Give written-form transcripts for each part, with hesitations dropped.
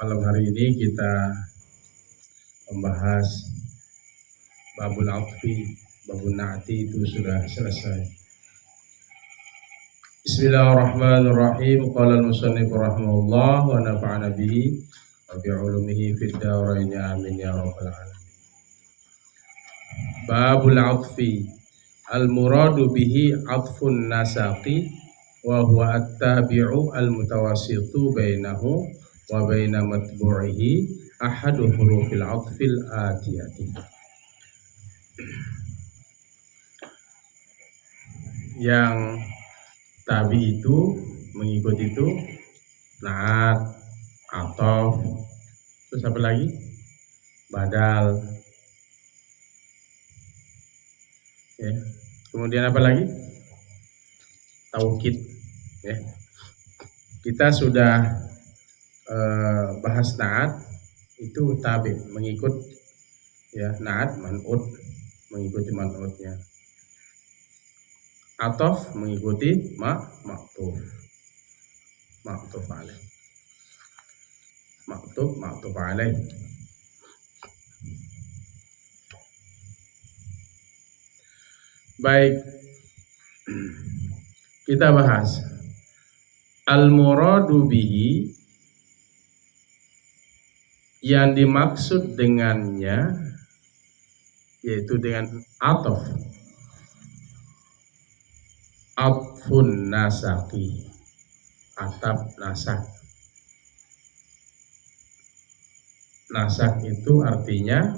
Malam hari ini kita membahas babul atfi, babul na'ti itu sudah selesai. Bismillahirrahmanirrahim. Qala al-musannif rahimahullah wa nafa'ana bihi wa bi'ulumihi fid dharain amin ya rabbal alamin. Babul atfi al-muradu bihi atfun nasaqi wa huwa at-tabi'u al-mutawassitu bainahu wa baina matbu'ihi ahadu hurufil atfil atiyati. Yang tabi itu mengikut itu naat, atof, terus apa lagi? Badal. Ya. Kemudian apa lagi? Taukid. Ya. Kita sudah bahas naat itu tabi mengikut ya, naat man'ud mengikuti man'udnya, atof mengikuti ma'tuf alaih, ma'tuf alaih. Baik, kita bahas al-muradu bihi, yang dimaksud dengannya yaitu dengan atof, atfun nasaqi, atap nasak. Nasak itu artinya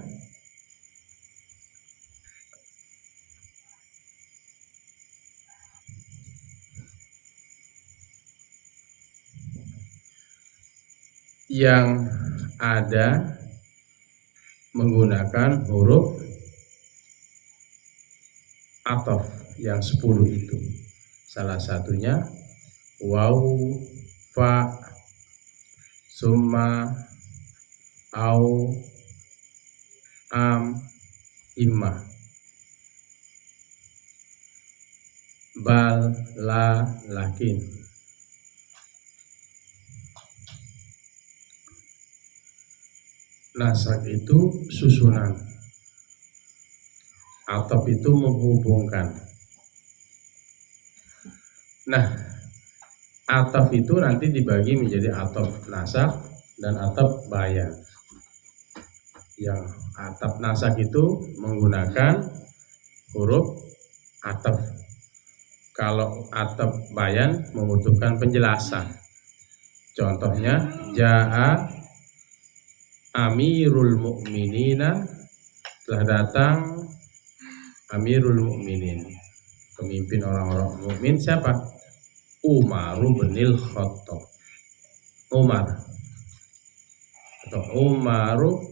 yang ada menggunakan huruf atof yang 10 itu. Salah satunya waw, fa, summa, au, am, imma, bal, la, lakin. Nasak itu susunan, atof itu menghubungkan. Nah, atof itu nanti dibagi menjadi atof nasak dan atof bayan. Yang atof nasak itu menggunakan huruf atof. Kalau atof bayan membutuhkan penjelasan. Contohnya ja'a Amirul Mukminina, telah datang Amirul Mukminin, pemimpin orang-orang mukmin. Siapa? Umar bin Khattab. Umar atau Umaru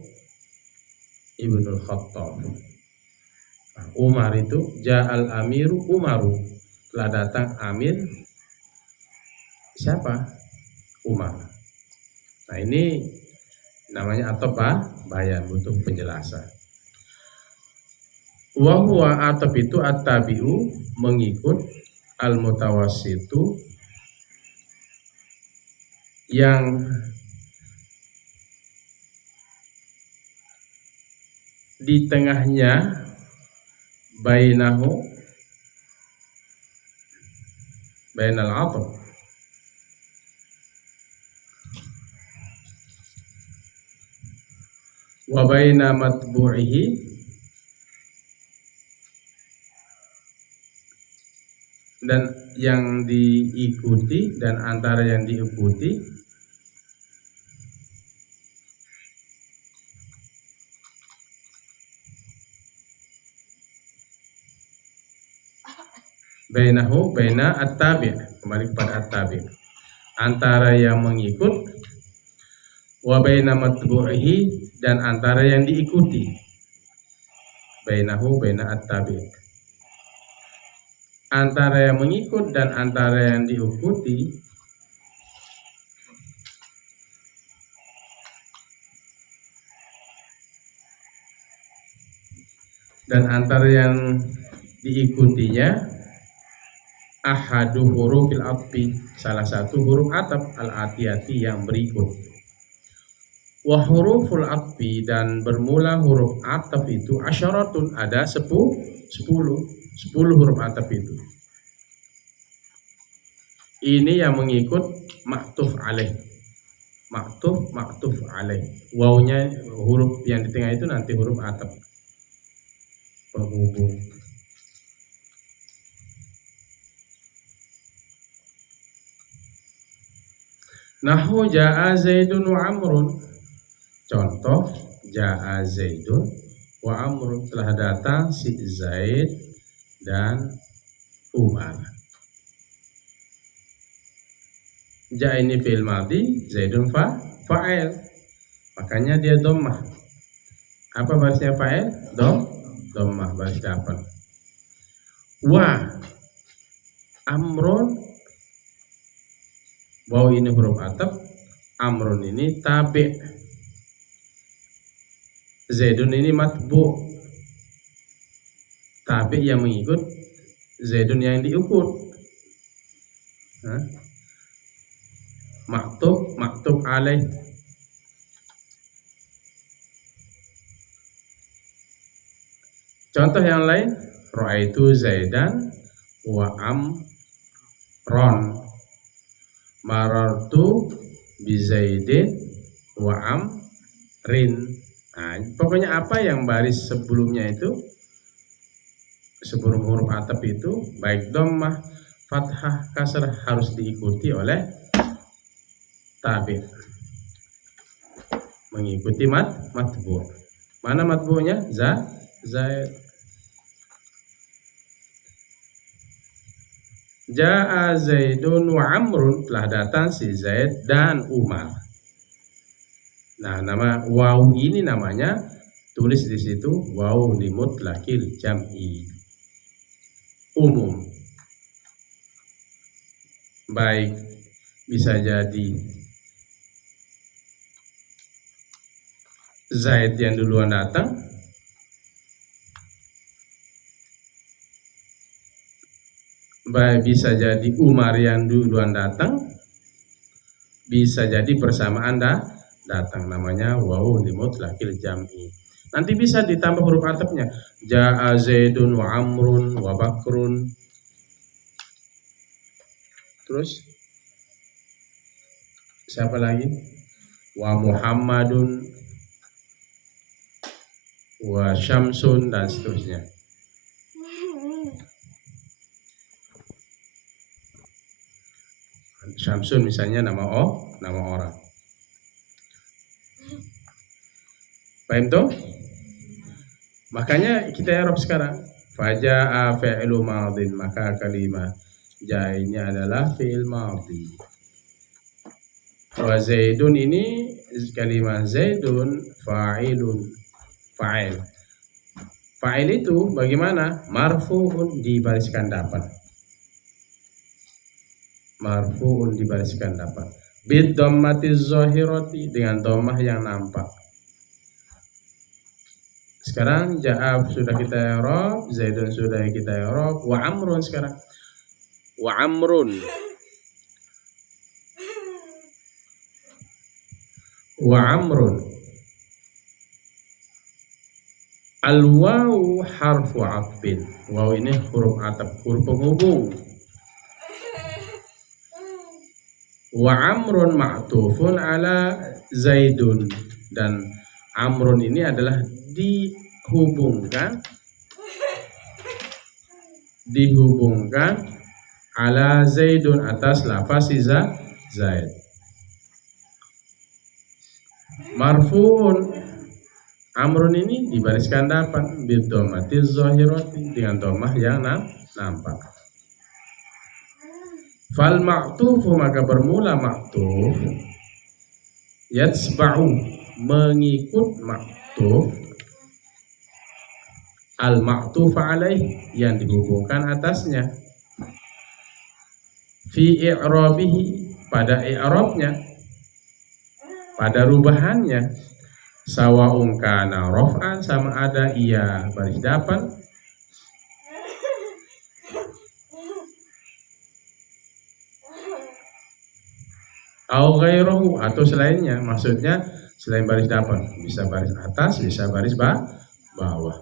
ibnul Khattab. Nah, Umar itu ja'al amiru Umaru, telah datang Amir. Siapa? Umar. Nah, ini namanya atop bayan, butuh penjelasan. Wa huwa atop itu at-tabi'u, mengikut, al-mutawassitu, yang di tengahnya, bainahu, bainal atop, wa baina matbu'ihi, dan yang diikuti dan antara yang diikuti, bainahu baina at-tabi', kembali kepada at-tabi', antara yang mengikut, wa baina matbu'ihi, dan antara yang diikuti, bainahu baina at-tabi', antara yang mengikut dan antara yang diikuti, dan antara yang diikutinya ahadu hurufil atfi, salah satu huruf ataf al-atiyati yang berikut. Wa huruful atfi, dan bermula huruf ataf itu asyaratun, ada 10 huruf ataf itu. Ini yang mengikut maktuf alaih. Maktuf alaih. Wawnya, huruf yang di tengah itu nanti huruf ataf penghubung. Nahu ja'a Zaidun wa Amrun. Contoh, ja'a Zaidun wa Amrun, telah datang si Zaid dan Umar. Ja ini fi'il madhi, Zaidun fa'il. Makanya dia dhammah. Apa barisnya fa'il? Dhammah baris depan. Wa Amrun, waw ini huruf ataf, Amrun ini tabi', Zaidun ini matbu'. Tabi' yang mengikut, Zaidun yang diikut. Maktub alaih. Contoh yang lain, ra'aitu Zaidan wa Amron, marartu bi Zaidin wa Amrin. Nah, pokoknya apa yang baris sebelumnya itu, sebelum huruf ataf itu, baik dhammah, fathah, kasrah, harus diikuti oleh tabi', mengikuti matbu'. Mana matbu'nya? Zaid. Ja'a Zaidun wa Amrun, telah datang si Zaid dan Umar. Nah, nama waw ini namanya, tulis di situ waw limutlaqil jam'i, umum. Baik bisa jadi Zaid yang duluan datang, baik bisa jadi Umar yang duluan datang, bisa jadi bersamaan datang, namanya waw limutlaqil jam'i. Nanti bisa ditambah huruf atafnya, ja'a Zaidun wa Amrun wa Bakrun. Terus siapa lagi? Wa Muhammadun wa Syamsun, dan seterusnya. Syamsun misalnya nama orang. Paham tuh? Makanya kita Arab sekarang, faja'a fi'lu madhin, maka kalimat ja ini adalah fi'il madhi. Wa Zaidun ini kalimat Zaidun fa'ilun, fa'il. Fa'il itu bagaimana? Marfu'un, dibariskan dapat. Marfu'un, dibariskan dapat. Bid dhammatiz zahirati, dengan dhammah yang nampak. Sekarang ja'a sudah kita i'rab, Zaidun sudah kita i'rab, wa Amrun sekarang. Wa Amrun. Wa Amrun. Al-wawu harfu atfin. Waw ini huruf ataf, huruf penghubung. Wa Amrun ma'tufun ala Zaidun, dan Amrun ini adalah dihubungkan ala Zaidun, atas lafaz Zaid. Marfu'un, Amrun ini dibariskan dapat, bid dhammatiz zahirati, dengan dhammah yang nampak. Fal ma'tufu, maka bermula maktuf, yatsba'u, mengikut maktuf, al ma'tuf alaih, yang dihubungkan atasnya, fi i'rabihi, pada i'rabnya, pada rubahannya, sawa'un kana raf'an, sama ada ia baris dapan, au ghairahu, atau selainnya. Maksudnya selain baris depan, bisa baris atas, bisa baris bawah.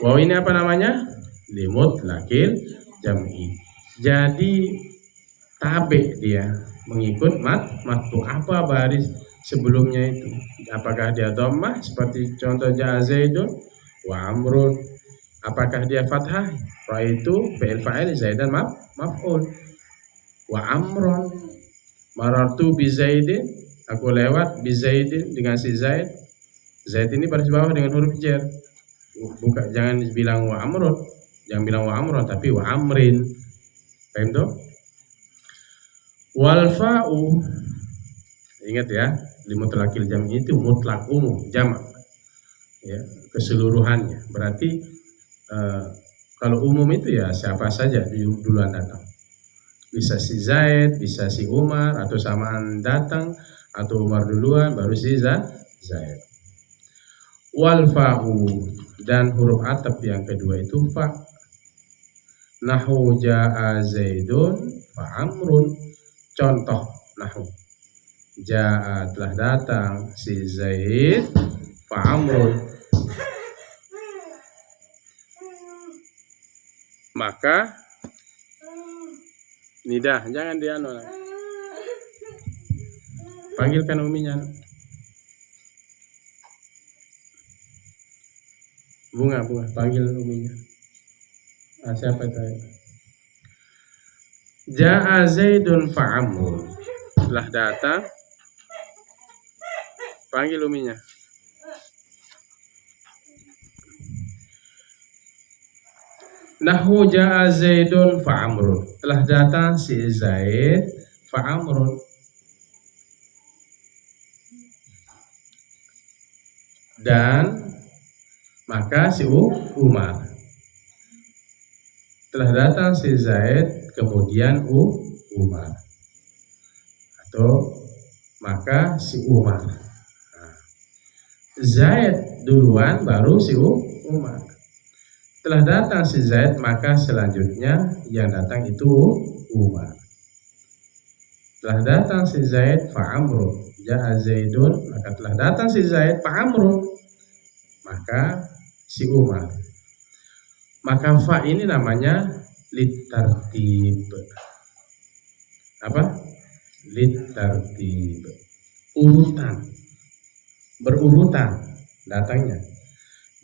Waw ini apa namanya? Limutlaqil jam'i. Jadi tabe dia mengikut matu. Apa baris sebelumnya itu? Apakah dia dhammah seperti contoh jaa Zaidun wa Amrun? Apakah dia fathah? Ra'aitu fi'il fa'il, Zaidan maf'ul. Wa Amrun marartu bi Zaidin, aku lewat bi Zaidin dengan si Zaid. Zaid ini baris bawah dengan huruf jar. Bukan, jangan bilang wa Amrun, jangan bilang wa Amrun tapi wa Amrin. Paham tuh? Wal fa'u, ingat ya, limutlaqil jam'i itu mutlak umum, jamak. Ya, keseluruhannya. Berarti kalau umum itu ya siapa saja duluan datang. Bisa si Zaid, bisa si Umar, atau samaan datang, atau Umar duluan baru si Zaid. Wal fa'u, dan huruf ataf yang kedua itu fa. Nahu ja'a Zaidun fa Amrun. Contoh nahu, ja'a telah datang si Zaid fa Amrun. Maka nidah, jangan dianu. Panggilkan uminya. Bunga, panggil uminya. Siapa itu? Ja'a Zaidun fa Amrun. Telah datang. Panggil uminya. Nahu ja'a Zaidun fa Amrun. Telah datang si Zaid fa Amrun. Dan maka si Umar. Telah datang si Zaid kemudian Umar. Atau maka si Umar. Nah, Zaid duluan baru si Umar. Telah datang si Zaid maka selanjutnya yang datang itu Umar. Telah datang si Zaid fa Amrun. Ja'a Zaidun, maka telah datang si Zaid fa Amrun. Maka si Umar. Maka fa ini namanya litartib. Apa? Litartib. Urutan. Berurutan datangnya.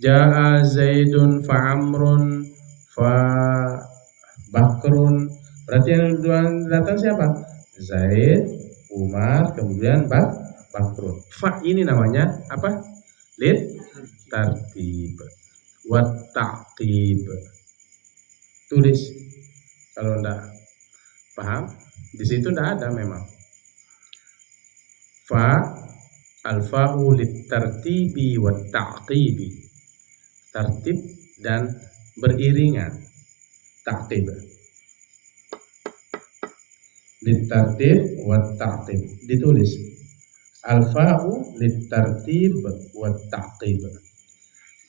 Ja'a Zaidun fa Amrun fa Bakrun. Berarti yang duluan datang siapa? Zaid, Umar, kemudian Bakrun. Fa ini namanya apa? Litartib. Wat ta'qib. Tulis kalau enggak paham, di situ enggak ada memang. Fa al-fa'u litartibi wat ta'qibi. Tartib dan beriringan. Ta'qib. Litartib wat ta'qib. Ditulis. Al-fa'u litartib wat ta'qib.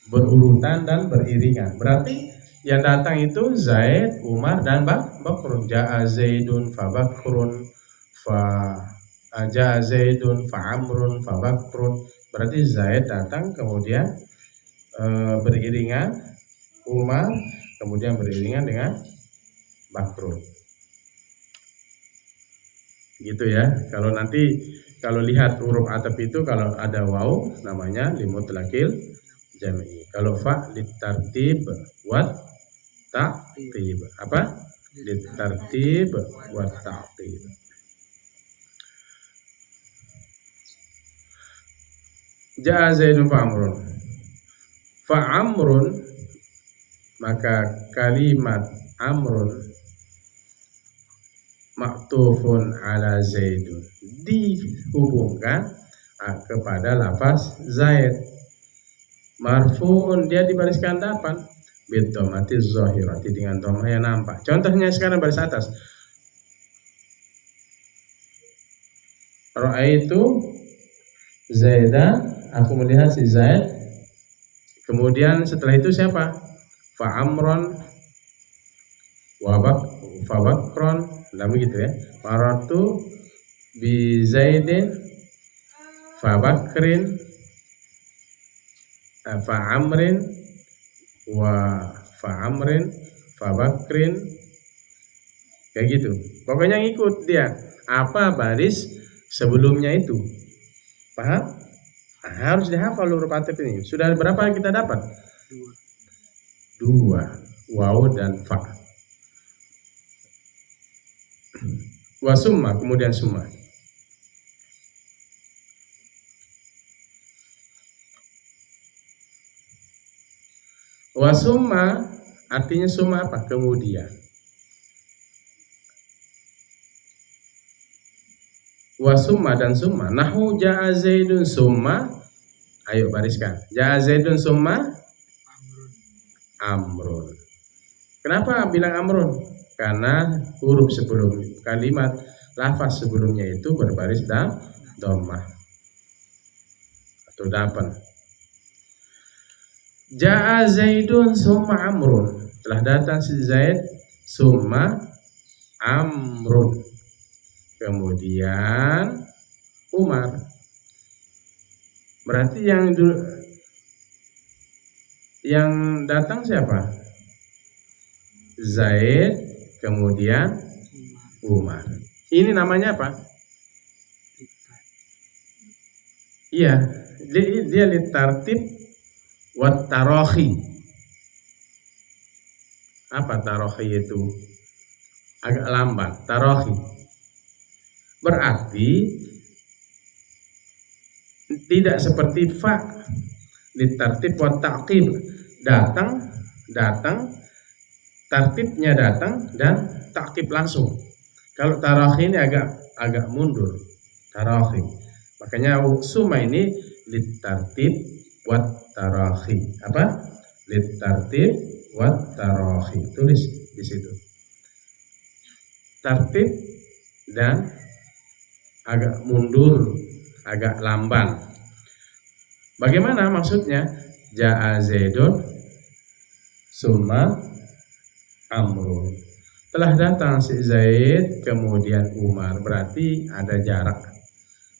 Berurutan dan beriringan. Berarti yang datang itu Zaid, Umar, dan Bakrun. Ja'a Zaidun fa Bakrun fa Ja'a Zaidun fa Amrun fa Bakrun. Berarti Zaid datang kemudian beriringan Umar, kemudian beriringan dengan Bakrun. Gitu ya. Kalau nanti kalau lihat huruf ataf itu kalau ada waw namanya limutlaqil jam'i. Kalau fa litartib wat ta'qib. Apa? Litartib wat ta'qib. Ja'a Zaidun fa Amrun. Fa Amrun, maka kalimat Amrun maktufun ala Zaidun dihubungkan kepada lafaz Zaid. Marfu'un, dia dibariskan depan bidomati zahirati, dengan dhamma yang nampak. Contohnya sekarang baris atas. Ra'aitu Zaidan, aku melihat si Zaid. Kemudian setelah itu siapa? Fa Amron wa Bakron, nah begitu ya. Marartu bi Zaidin fa bakrin, fa amrin, fa amrin, fa bakrin, kayak gitu. Pokoknya ngikut dia apa baris sebelumnya itu. Paham? Harus dihafal huruf atef ini. Sudah berapa kita dapat? Dua. Waw dan fa. Wa summa, kemudian summa. Wa summa artinya summa apa? Kemudian. Wa summa dan summa. Nahu ja'a Zaidun summa. Ayo bariskan. Ja'a Zaidun summa amrun. Kenapa bilang amrun? Karena huruf sebelum kalimat lafaz sebelumnya itu berbaris dhammah atau dapan. Ja'a Zaidun summa amrun. Telah datang si Zaid summa amrun. Kemudian Umar. Berarti yang datang siapa? Zaid, kemudian Umar. Ini namanya apa? Iya, dia litartib wat tarohi. Apa tarohi itu? Agak lambat, tarohi. Berarti tidak seperti fa litartib wat ta'qib. Datang, tartibnya datang dan ta'qib langsung. Kalau tarohi ini agak mundur, tarohi. Makanya summa ini litartib wat tarohi. Apa? Litartib wat tarohi. Tulis di situ. Tartib dan agak mundur, agak lamban. Bagaimana maksudnya? Ja'a Zaidun summa amrun. Telah datang si Zaid kemudian Umar. Berarti ada jarak,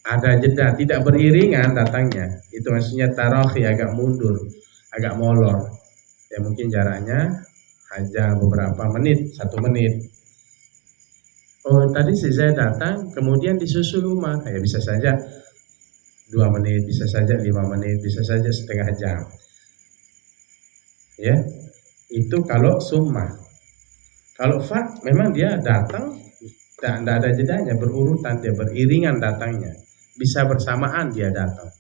ada jeda, tidak beriringan datangnya. Itu maksudnya tarohi, agak mundur, agak molor. Ya mungkin jaraknya hanya beberapa menit, 1 menit. Oh tadi si Zaid datang kemudian disusul Umar. Ya bisa saja 2 menit, bisa saja 5 menit, bisa saja setengah jam. Ya, itu kalau summa. Kalau fa memang dia datang tidak ada jedanya, berurutan, dia beriringan datangnya, bisa bersamaan dia datang.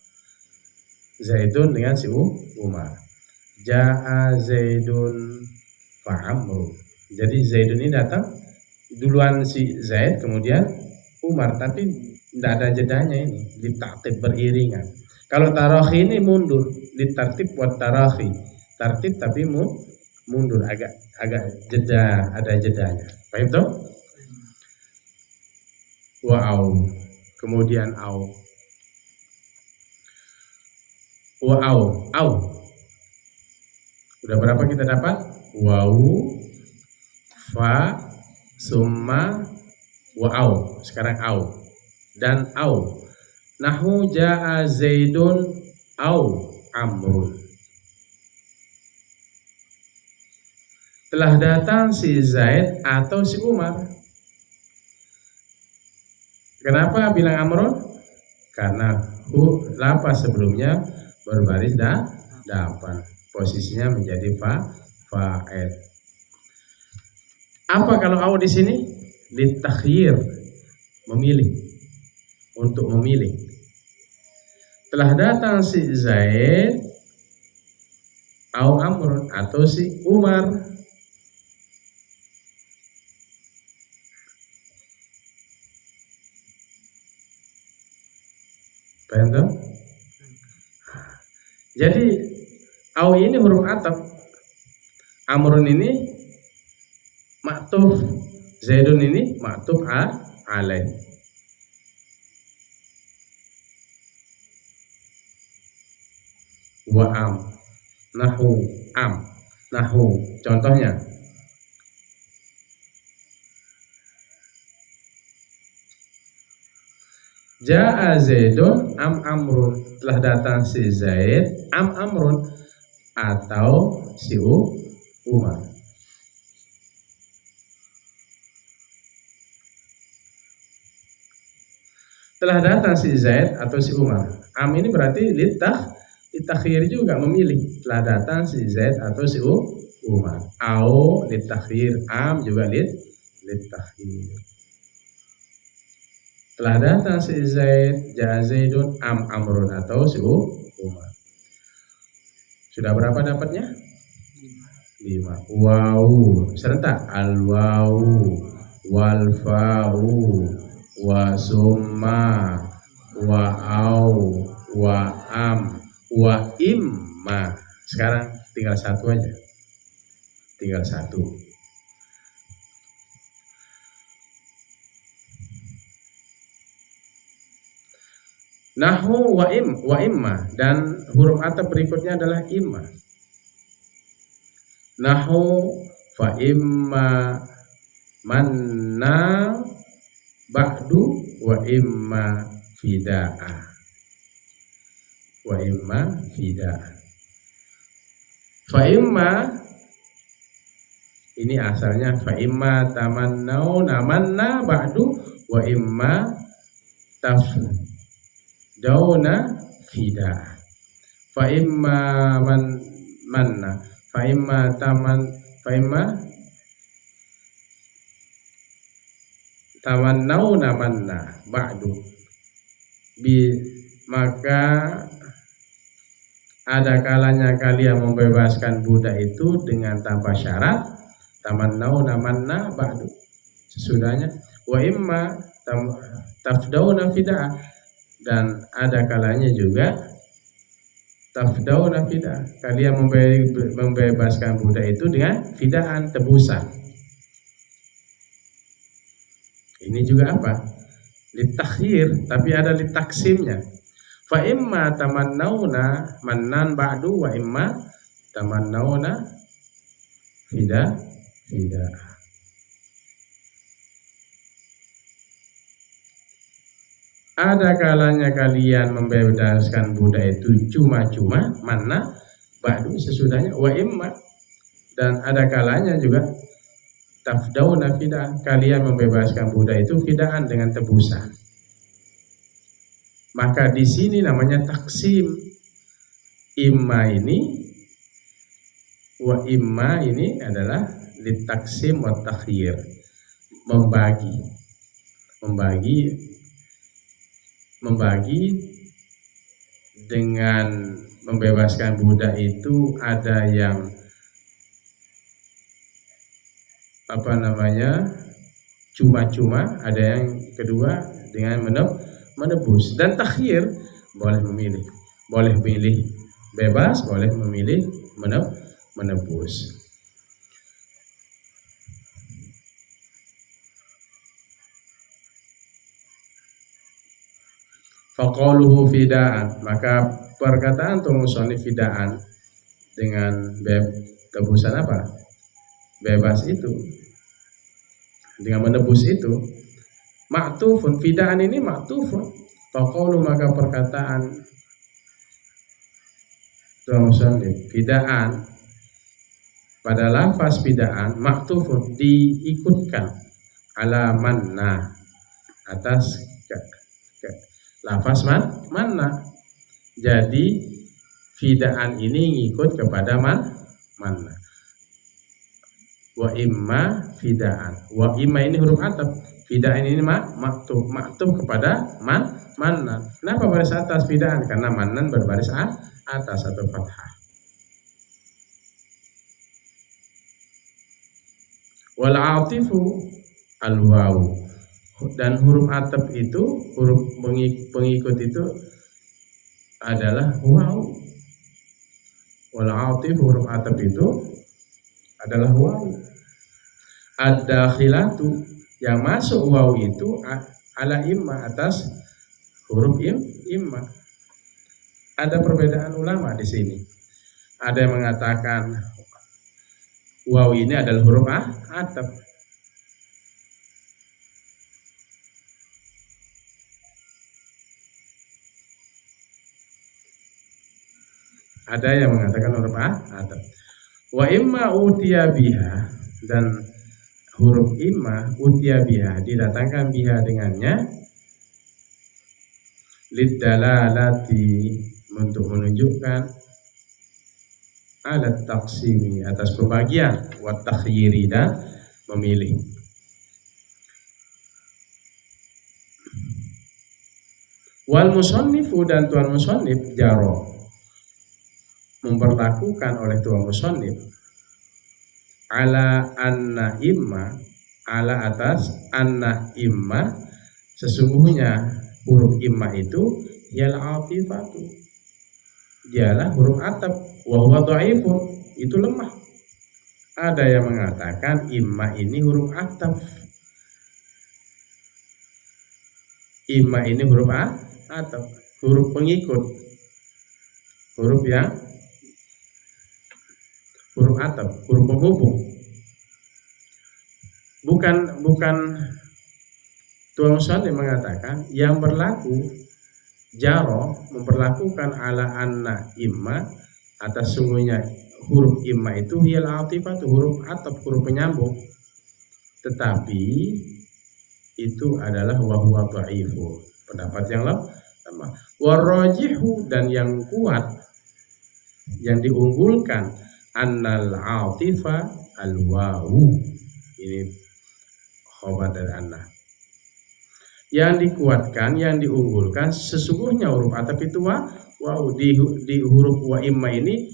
Zaidun dengan si Umar. Ja'a Zaidun fa Amrun. Jadi Zaidun ini datang duluan si Zaid kemudian Umar, tapi tidak ada jedanya ini, ditartib beriringan. Kalau tarohi ini mundur, ditartib buat tarohi, tartib tapi mundur, agak jeda, ada jedanya. Paham toh? Wa'au, kemudian au. Wa'au. Udah berapa kita dapat? Wau, fa, summa, wa'au. Sekarang au dan au. Nahu ja'a Zaidun au amrun. Telah datang si Zaid atau si Umar. Kenapa bilang amrun? Karena lafaz sebelumnya berbaris dapan. Posisinya menjadi fa'il. Apa kalau au di sini? Litakhyir, memilih, untuk memilih. Telah datang si Zaid au amrun atau si Umar. Paham tak? Jadi au ini huruf ataf, amrun ini maktuf, Zaidun ini maktuf alaih. Wa nahu contohnya Ja'a Zaidun am Amrun, telah datang si Zaid am Amrun, atau si Umar. Telah datang si Zaid atau si Umar. Am ini berarti litakhir juga, memilih. Telah datang si Zaid atau si Umar. Au litakhir, am juga litakhir. Telah datang si Zaid, ja'a Zaidun am Amrun, atau si Umar. Sudah berapa dapatnya? 5. Wau serentak, al wau wal fa'u wa summa wa au wa am wa imma. Sekarang tinggal satu aja. Tinggal satu. Nahu wa imma, dan huruf ataf berikutnya adalah imma. Nahu fa imma manna ba'du wa imma fida'a. Wa imma fida'a. Fa imma ini asalnya fa imma tamannau namanna ba'du wa imma tafdauna fida'a. Fa imma manna, fa imma tamannau namanna ba'du, maka ada kalanya kalian membebaskan budak itu dengan tanpa syarat, tamannau namanna ba'du, sesudahnya, wa imma tafdauna fida'a, dan ada kalanya juga tafdauna fida'a, kalian membebaskan budak itu dengan fida'an, tebusan. Ini juga apa? Litakhir, tapi ada litaksimnya. Fa imma tamannauna mannan ba'du wa imma tamannauna fida. Ada kalanya kalian membebaskan budak itu cuma-cuma, mana ba'du, sesudahnya, wa imma, dan ada kalanya juga tafdauna fida, kalian membebaskan budak itu fidaan, dengan tebusan. Maka di sini namanya taksim. Imma ini wa imma ini adalah litaksim wa takhir, membagi dengan membebaskan budak itu. Ada yang cuma-cuma, ada yang kedua dengan menebus. Dan takhir boleh memilih, boleh pilih bebas, boleh memilih menebus. Faqauluhu fida'an, maka perkataan musannif fida'an dengan tebusan apa? Bebas itu, dengan menebus itu, ma'tufun, fida'an ini ma'tufun. Faqaulu, maka perkataan musannif fida'an pada lafaz fida'an ma'tufun, diikutkan ala manna, atas lafaz manna. Jadi fida'an ini ngikut kepada manna. Wa imma fida'an, wa imma ini huruf ataf, fida'an ini maktub kepada manna. Kenapa baris atas fida'an? Karena mannan berbaris atas atau fathah. Wal atifu al waw, dan huruf ataf itu, huruf pengikut itu adalah waw. Wal atif, huruf ataf itu adalah waw. Ad-dakhilatu, yang masuk waw itu ala imma, atas huruf imma. Ada perbedaan ulama di sini. Ada yang mengatakan waw ini adalah huruf ataf. Ada yang mengatakan huruf ataf. Wa imma utiya biha, dan huruf imma utiya biha didatangkan biha dengannya, lidalalati untuk menunjukkan, alat taksimi atas pembagian, wa takhyiri dan memilih. Wal musannifu, dan tuan musannif jaro memperlakukan oleh tuan musannif, ala anna imma, ala atas anna imma, sesungguhnya huruf imma itu yal atifatu, dialah huruf ataf, wa huwa dhaifun, itu lemah. Ada yang mengatakan imma ini huruf ataf, imma ini huruf ataf, huruf pengikut, huruf yang huruf ataf, huruf penghubung. Bukan tuan musannif mengatakan yang berlaku jaro memperlakukan ala anna imma atas sungguhnya huruf imma itu hiyal atifah, huruf ataf, huruf penyambung, tetapi itu adalah wa huwa dhaifun, pendapat yang lemah. Warajihu, dan yang kuat, yang diunggulkan, annal atifa al wawu, ini khobar dari anna. Yang dikuatkan, yang diunggulkan, sesungguhnya huruf ataf itu wawu. Di huruf wa imma ini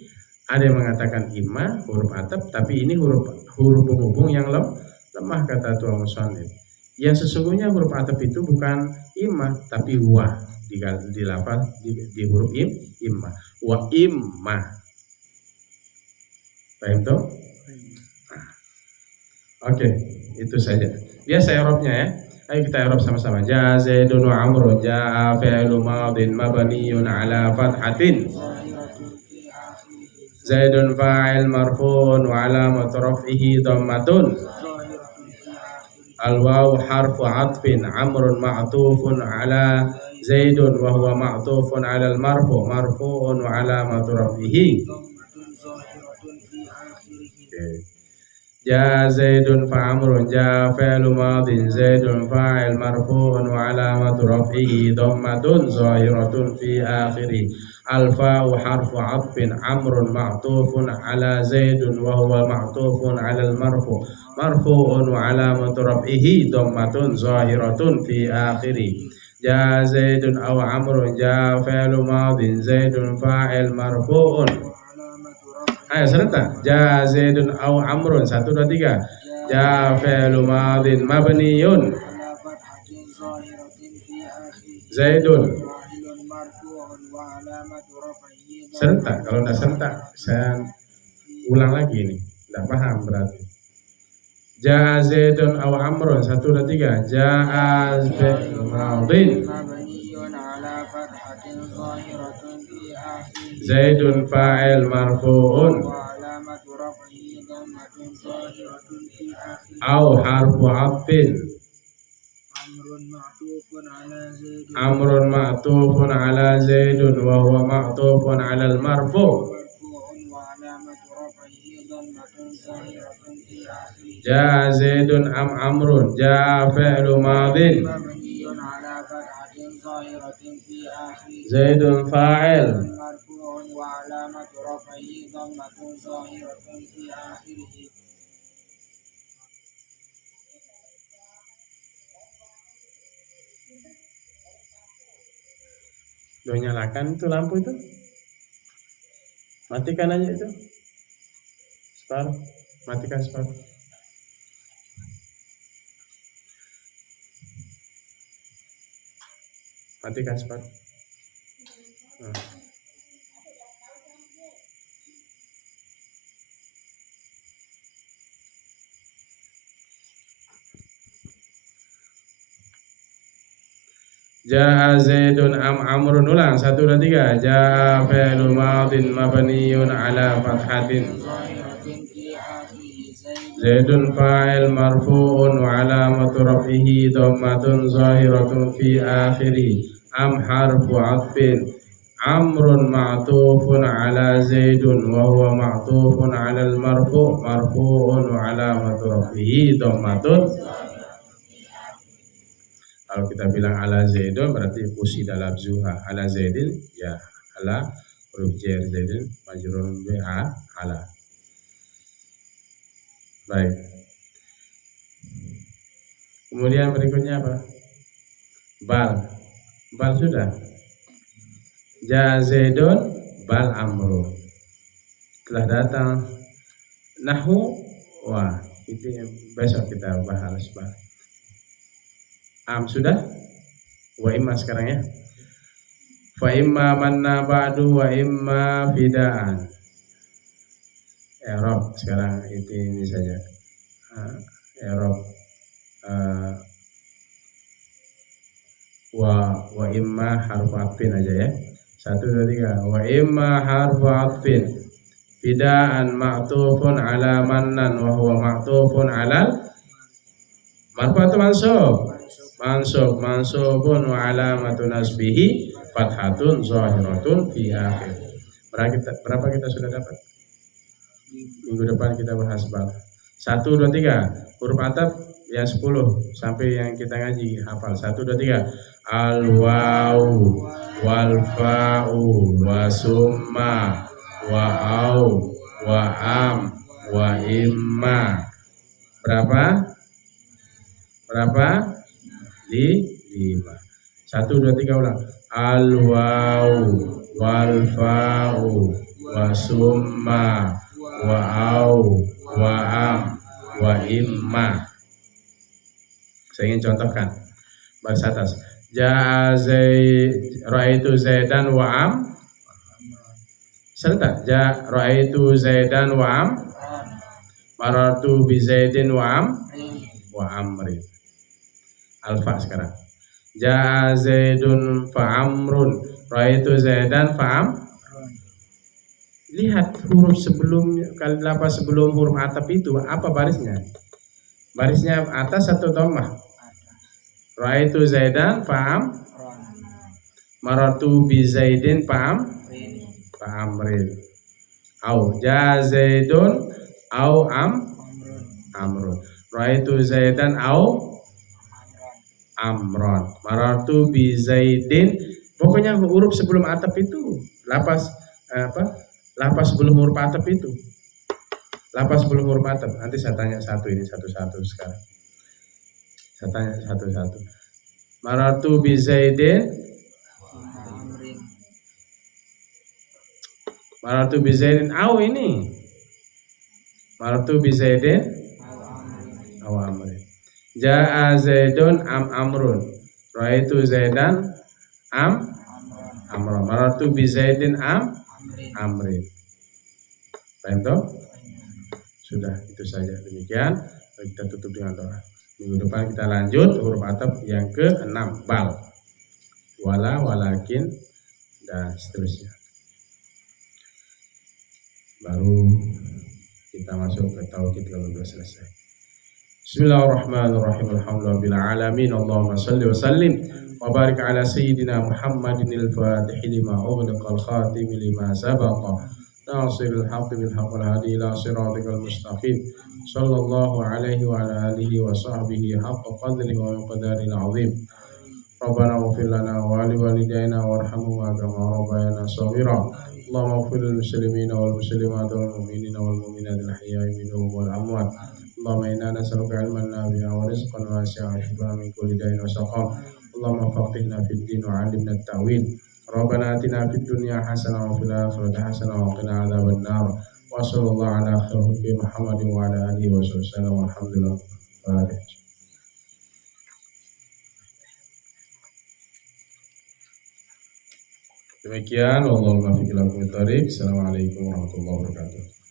ada yang mengatakan imma huruf ataf, tapi ini huruf penghubung yang lemah, kata tuan musannif. Yang sesungguhnya huruf ataf itu bukan imma tapi wa, di lafaz di huruf imma, wa imma. Paham toh? Oke, itu saja. Biasa i'rabnya ya. Ayo kita i'rab sama-sama. Jaa Zaidun wa Amrun, jaa fi'lu madin mabniyun ala fathatin. Zaidun fa'il marfu'un wa alamat raf'ihi dhammatun. Al-wawu harfu 'atfin, Amrun ma'tufun ala Zaidun wa huwa ma'tufun ala al-marfu', marfu'un wa alamat raf'ihi. Ja Zaidun fa Amrun, ja fi'lu madin, Zaidun fa'il marfu'un wa alamatu raf'ihi dhammatun zahiratun fi akhirih. Al-fa'u harfu 'atfin, Amrun ma'tufun ala Zaidun wa huwa ma'tufun ala al-marfu', marfu'un wa alamatu raf'ihi dhammatun zahiratun fi akhirih. Ja Zaidun aw Amrun, ja fi'lu madin, Zaidun fa'il marfu'un. Ayo serentak. Ja Zaidun aw Amrun, 1 2 3. Ja fi'lu madin mabniyun. Zaidun. Serentak. Kalau tidak serentak saya ulang lagi ini. Tidak paham berarti. Ja Zaidun aw Amrun, 1 2 3. Ja fi'lu madin. Zaidun fa'il marfu'un aw harfu 'atfin, Amrun ma'tufun ala Zaidun wa huwa ma'tufun ala al-marfu'. Ja Zaidun am Amrun, ja fi'lu madin, Zaidun fa'il, Lo nyalakan itu lampu itu, matikan aja itu separuh, matikan separuh. Matikan separuh. Jaa Zaidun am Amrun, ulang 1 2 3. Jaa fi'lu madin mabniyun ala fathatin, Zaidun fa'il marfu'un wa alamatu raf'ihi dhammatun zahiratun fi akhirih. Am harfu 'atfin, Amrun ma'tufun ala Zaidun wa huwa ma'tufun ala al-marfu' marfu'un wa alamatu rafihi dhammatun. Kalau kita bilang ala Zaidun berarti usida labzuha ala Zaidin, ya ala huruf jar Zaidin majrurun bi ala. Baik. Kemudian berikutnya apa? Bal. Bal sudah. Ja Zaidun bal amru. Telah datang nahwu, wah itu yang besok kita bahas. Sudah. Wa imma sekarang ya. Fa imma manna ba'du wa imma fidaan. I'rab sekarang itu ini saja. I'rab wa imma harfu atfin aja ya. 1 2 3. Wa imma harfu atfin fidaan ma'tufun ala mannan wa huwa ma'tufun alal marfu mansub mansubun wa alamatu nasbihi fathatun zahiratun fi akhir. Berapa kita sudah dapat? Minggu depan kita bahas bab 1 2 3 huruf ataf yang 10 sampai yang kita ngaji hafal. 1 2 3 al waw wal fa'u wa summa wa au wa am wa imma. Berapa? 5. 1 2 3 ulang. Al waw wal fa'u wa summa wa au wa am wa imma. Saya ingin contohkan baris atas. Ra'aitu Zaidan wa am. Serentak. Ra'aitu Zaidan wa am. Marartu bi Zaidin wa amrin. Alfa sekarang. Ja'a Zaidun fa amrun. Ra'aitu Zaidan fa am. Lihat huruf sebelumnya, lapas sebelum huruf ataf itu apa barisnya? Barisnya atas atau dhammah? Ra'aitu Zaidan fa am. Marartu bi Zaidin fa amrin. Au ja'a Zaidun au amrun. Ra'aitu Zaidan au amron. Marartu bi Zaidin. Pokoknya huruf sebelum ataf itu lapas lapas sebelum huruf ataf itu. Lapas sebelum huruf ataf. Nanti saya tanya satu-satu sekarang. Saya tanya satu-satu. Marartu bi Zaidin. Marartu bi Zaidin au ini. Marartu bi Zaidin au amrin. Ja'a Zaidun am amrun. Ra'aitu Zaidan amron. Marartu bi Zaidin amrin. Paham toh? Sudah, itu saja. Demikian kita tutup dengan doa. Minggu depan kita lanjut huruf ataf yang ke-6 bal. Wala, walakin dan seterusnya. Baru kita masuk ke tauhid kalau sudah selesai. Bismillahirrahmanirrahim. Alhamdulillahil alamin. Allahumma shalli wa sallim wa barik ala sayyidina Muhammadinil fatih lima ughliqal khatim lima sabaqa nasiril haqqi bil haqqil hadi ila siratikal mustaqim. Sallallahu alaihi wa ala alihi wa sahbihi haqqa qadrihi wa miqdaril azim. Rabbana ighfir lana wa li walidayna warhamhuma kama rabbayana shaghira. Allahumma ighfir lil muslimina wal muslimat wal mu'minina wal mu'minat al ahya'i minhum wal amwat. Allahumma inna nas'aluka ilman nafi'an wa rizqan wasi'an wa shifaan min kulli da'in wa saqam. Allahumma faqihna fid din wa 'allimna at-ta'wil. Rabbana atina fid dunya hasanah wa fil akhirati hasanah wa qina adzaban nar. Wa sallallahu ala khairi Muhammadin wa ala alihi wa sallam. Alhamdulillah. Demikian, wallahul muwaffiq ila aqwamit thoriq. Assalamualaikum warahmatullahi wabarakatuh.